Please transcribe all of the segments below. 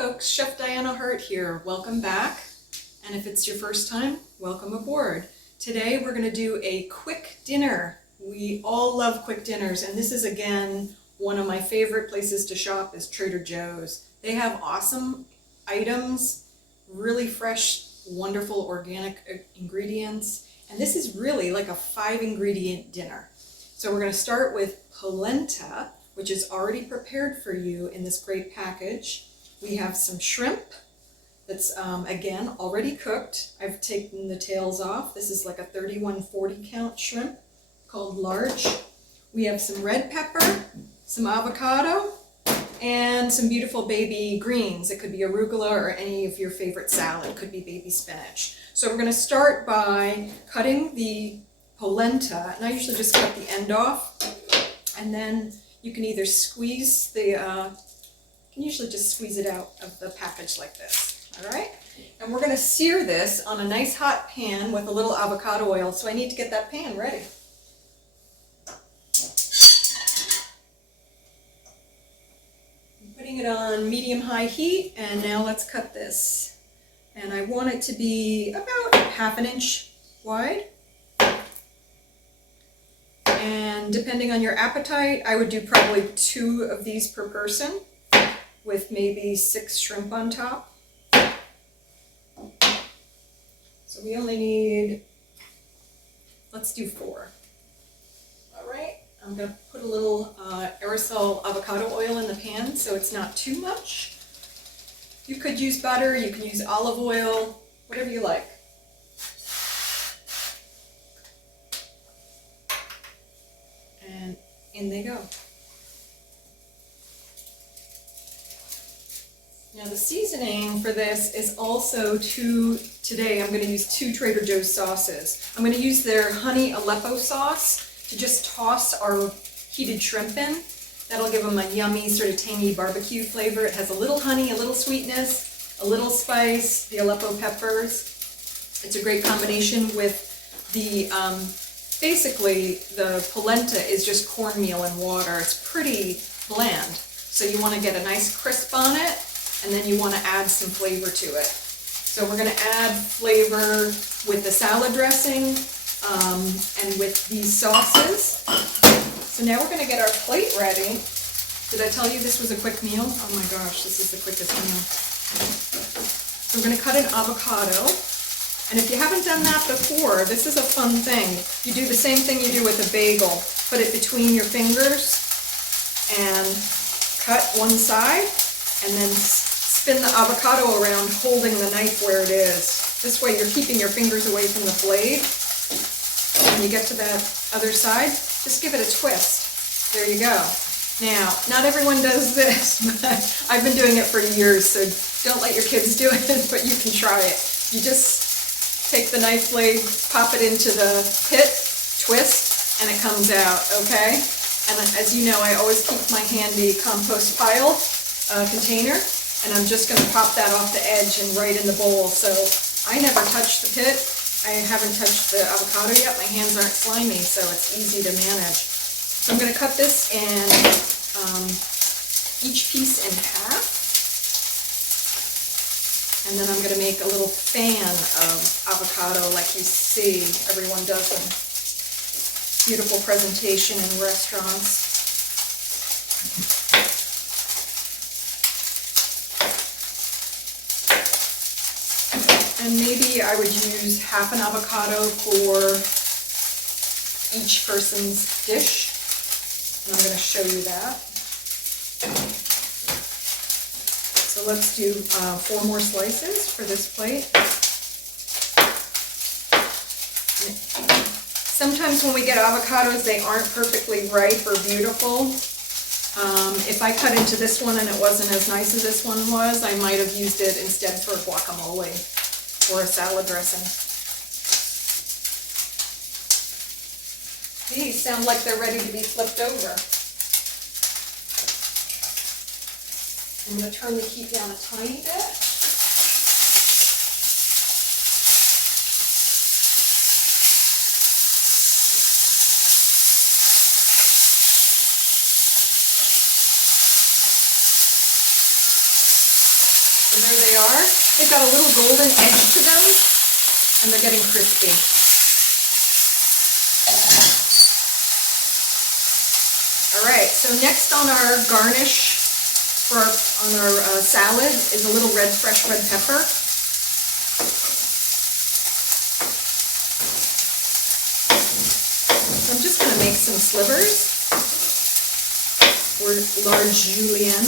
folks, Chef Diana Hart here. Welcome back. And if it's your first time, welcome aboard. Today we're going to do a quick dinner. We all love quick dinners, and this is again one of my favorite places to shop is Trader Joe's. They have awesome items, really fresh, wonderful organic ingredients, and this is really like a 5-ingredient dinner. So we're going to start with polenta, which is already prepared for you in this great package. We have some shrimp that's, again, already cooked. I've taken the tails off. This is like a 31-40 count shrimp called large. We have some red pepper, some avocado, and some beautiful baby greens. It could be arugula or any of your favorite salad. It could be baby spinach. So we're going to start by cutting the polenta, and I usually just cut the end off, and then you can either squeeze the, you can usually just squeeze it out of the package like this, all right? And we're going to sear this on a nice hot pan with a little avocado oil, so I need to get that pan ready. I'm putting it on medium-high heat, and now let's cut this. And I want it to be about 1/2 inch wide. And depending on your appetite, I would do probably 2 of these per person with maybe 6 shrimp on top. So we only need, let's do 4. All right, I'm going to put a little aerosol avocado oil in the pan so it's not too much. You could use butter, you can use olive oil, whatever you like. And in they go. Now the seasoning for this is also today I'm going to use 2 Trader Joe's sauces. I'm going to use their honey Aleppo sauce to just toss our heated shrimp in. That'll give them a yummy sort of tangy barbecue flavor. It has a little honey, a little sweetness, a little spice, the Aleppo peppers. It's a great combination with the basically, the polenta is just cornmeal and water. It's pretty bland. So you want to get a nice crisp on it, and then you want to add some flavor to it. So we're going to add flavor with the salad dressing and with these sauces. So now we're going to get our plate ready. Did I tell you this was a quick meal? Oh my gosh, this is the quickest meal. So I'm going to cut an avocado. And if you haven't done that before, this is a fun thing. You do the same thing you do with a bagel. Put it between your fingers and cut one side, and then spin the avocado around holding the knife where it is. This way you're keeping your fingers away from the blade. When you get to that other side, just give it a twist. There you go. Now, not everyone does this, but I've been doing it for years, so don't let your kids do it, but you can try it. You just take the knife blade, pop it into the pit, twist, and it comes out, okay? And as you know, I always keep my handy compost pile container, and I'm just going to pop that off the edge and right in the bowl. So I never touch the pit. I haven't touched the avocado yet. My hands aren't slimy, so it's easy to manage. So I'm going to cut this in each piece in half. And then I'm going to make a little fan of avocado like you see everyone does them. Beautiful presentation in restaurants. And maybe I would use half an avocado for each person's dish. And I'm going to show you that. So let's do 4 more slices for this plate. Sometimes when we get avocados, they aren't perfectly ripe or beautiful. If I cut into this one and it wasn't as nice as this one was, I might have used it instead for guacamole or a salad dressing. These sound like they're ready to be flipped over. I'm going to turn the heat down a tiny bit. So there they are. They've got a little golden edge to them, and they're getting crispy. All right, so next on our garnish on our salad is a little fresh red pepper. So I'm just going to make some slivers, or large julienne.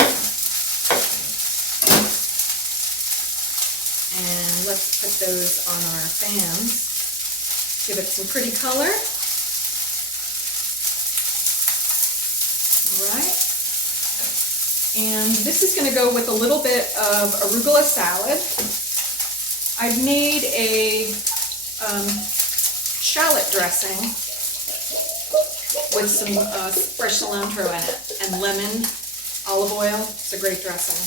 And let's put those on our pans. Give it some pretty color. All right. And this is going to go with a little bit of arugula salad. I've made a shallot dressing with some fresh cilantro in it and lemon, olive oil. It's a great dressing.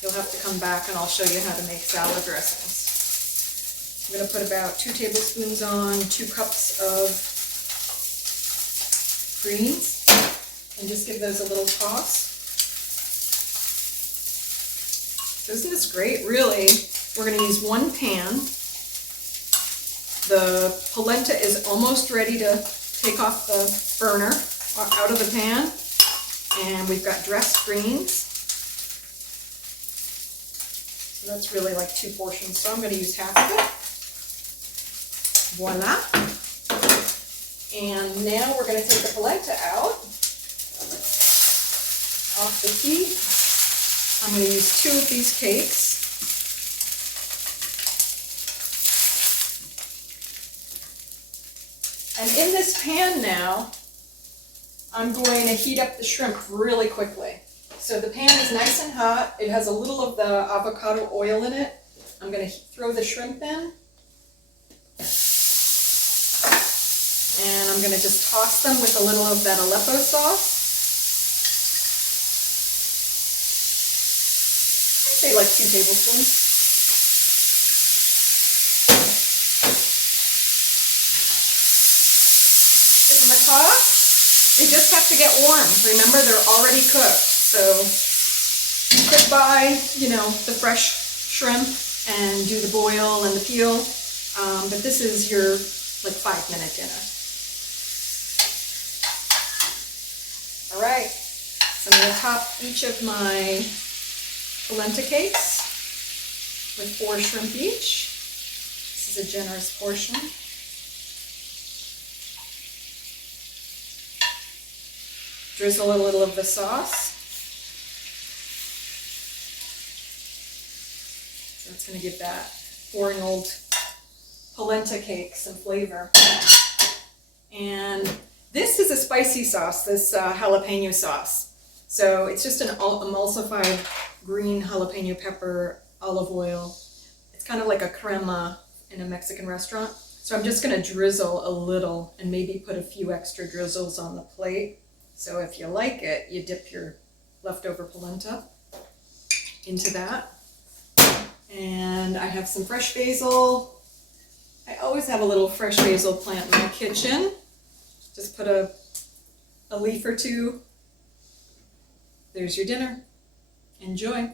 You'll have to come back and I'll show you how to make salad dressings. I'm going to put about 2 tablespoons on, 2 cups of greens. And just give those a little toss. So isn't this great? Really, we're going to use 1 pan. The polenta is almost ready to take off the burner, out of the pan. And we've got dressed greens. So that's really like 2 portions. So I'm going to use half of it. Voila. And now we're going to take the polenta out. Off the heat. I'm going to use 2 of these cakes. And in this pan now, I'm going to heat up the shrimp really quickly. So the pan is nice and hot. It has a little of the avocado oil in it. I'm going to throw the shrimp in. And I'm going to just toss them with a little of that Aleppo sauce. Say like 2 tablespoons. Give them a toss. They just have to get warm. Remember, they're already cooked. So you could buy, the fresh shrimp and do the boil and the peel. But this is your 5-minute dinner. All right. So I'm going to top each of my polenta cakes with 4 shrimp each. This is a generous portion. Drizzle a little of the sauce. So it's going to give that boring old polenta cake some flavor. And this is a spicy sauce, this jalapeno sauce. So it's just an emulsified green jalapeno pepper, olive oil. It's kind of like a crema in a Mexican restaurant. So I'm just going to drizzle a little and maybe put a few extra drizzles on the plate. So if you like it, you dip your leftover polenta into that. And I have some fresh basil. I always have a little fresh basil plant in my kitchen. Just put a leaf or 2. There's your dinner. Enjoy.